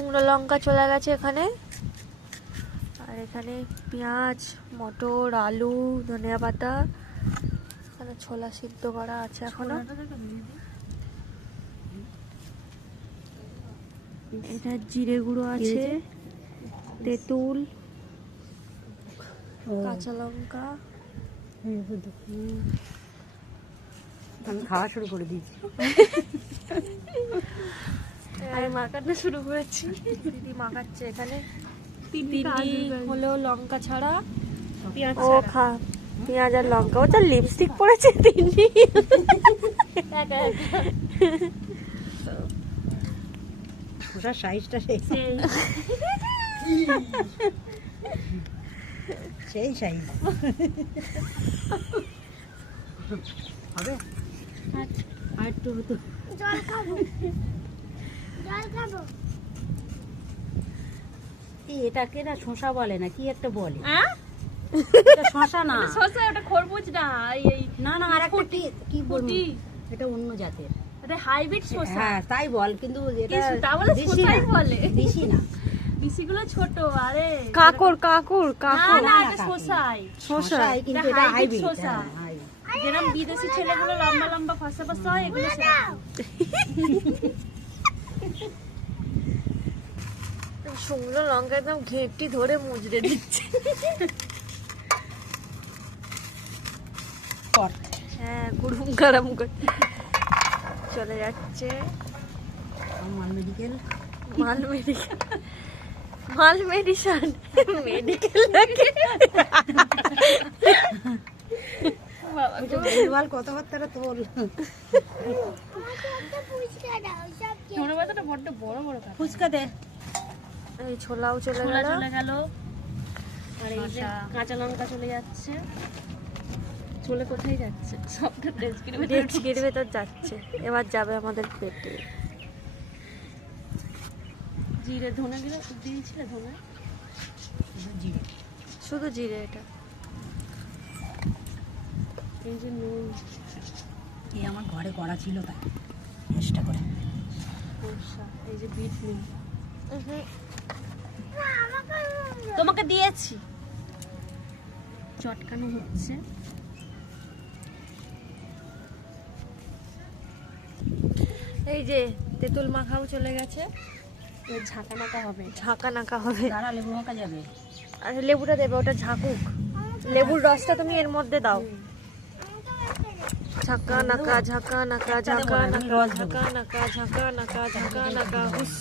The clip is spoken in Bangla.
শুকনো লঙ্কা চলে গেছে এখানে, আর এখানে পেঁয়াজ, মটর, আলু, ধনিয়া পাতা, এখানে ছোলা সিদ্ধ করা আছে এখনো। এটা জিরে গুঁড়ো আছে, তেঁতুল, কাঁচা লঙ্কা। আমি খাওয়া শুরু করে দিয়েছি। আমি মাখাতে শুরু করেছি, দিদি মাখাচ্ছে। এখানে তিনটি হলো লঙ্কা ছাড়া, ও খা পেঁয়াজ আর লঙ্কা। ও তার লিপস্টিক পরেছে তিনটি। শসার সাইজটা সেই সেই সাইজ হবে। আর একটু হতো। জল খাবো, জল খাবো। এটাকে না শসা বলে না, কি একটা বলে। হ্যাঁ এটা শসা না, শসা, ওটা খরবুজ না। এই না না, আর একটা কি কি বলবো, ফুটি। এটা অন্য জাতের। এটা হাইব্রিড শসা। হ্যাঁ তাই বল, কিন্তু এটা তা বলে দেশি শসাই না, বলে। দেশি না। বিচিগুলো ছোট। আরে কাকুর কাকুর না কাকুর না, এটা শসাই। শসাই, কিন্তু এটা এটা hybrid হাইব্রিড। শসা। যেরকম বিদেশি ছেলেগুলো লম্বা লম্বা ফসা ফসা হয়, এগুলো সেরকম। শুকনো লঙ্কা একদম ঘেঁটি ধরে মুজড়ে দিচ্ছে। হ্যাঁ, গুড়ুম গরম করে চলে যাচ্ছে। মাল মেডিকেল, মাল মেডিকেল, মাল মেডিসন, মেডিকেল বাবা গো, ভুলভাল কথাবার্তাটা তোর। ফুচকা দাও, সব খেয়ে। ধনে পাতাটা বড্ড বড় বড় কাটা। ফুচকা দে। এই ছোলাও চলে ছোলা গেল। চলে গেল, আর এই যে শসা। কাঁচা লঙ্কা চলে যাচ্ছে। চলে কোথায় যাচ্ছে? সবটা ডেস্কির ভেতরে ডেচকির ভেতর যাচ্ছে, এবার যাবে আমাদের পেটে। জিরে ধনে দিয়েছিলে, ধনে জিরে। শুধু জিরে এটা। এই যে নুন, এই আমার ঘরে করা ছিল, তাই চেষ্টা করে। সরষা, এই যে বিট নুন উহুম, তোমাকে দিয়েছি। চটকানো হচ্ছে। এই যে তেঁতুল মাখাও চলে গেছে, এবার ঝাঁকা নাকা হবে। ঝাঁকা নাকা হবে। দাঁড়া, লেবু মাখা যাবে। আর লেবুটা দেবে, ওটা ঝাঁকুক। লেবুর রসটা তুমি এর মধ্যে দাও। ঝাঁকা নাকা, ঝাঁকা নাকা, ঝাঁকা নাকা, ঝাঁকা নাকা, ঝাঁকা নাকা, ঝাঁকা নাকা, হুস।